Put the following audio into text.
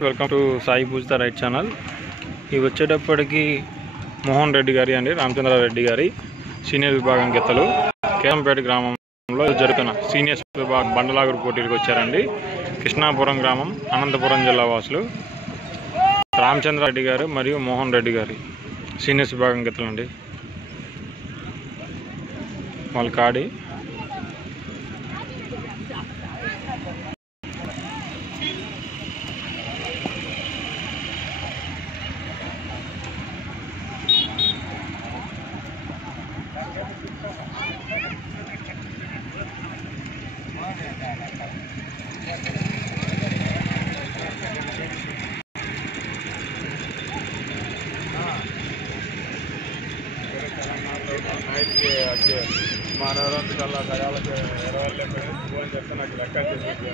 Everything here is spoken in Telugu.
Welcome to Sai Pujitha right channel. ఇవి వచ్చేటప్పటికి మోహన్ రెడ్డి గారి అండి, రామచంద్రారెడ్డి గారి సీనియర్ విభాగం గెత్తలు కేరంపేట గ్రామంలో జరుగుతున్న సీనియర్స్ విభాగం బండలాగురు పోటీలకు వచ్చారండి. కృష్ణాపురం గ్రామం, అనంతపురం జిల్లా వాసులు రామచంద్రారెడ్డి గారు మరియు మోహన్ రెడ్డి గారి సీనియర్స్ విభాగం గెత్తలు అండి. వాళ్ళ కాడి మానవరంత కల్లా సగాలకి 20 ఫోన్ చేస్తే నాకు లెక్క చేసి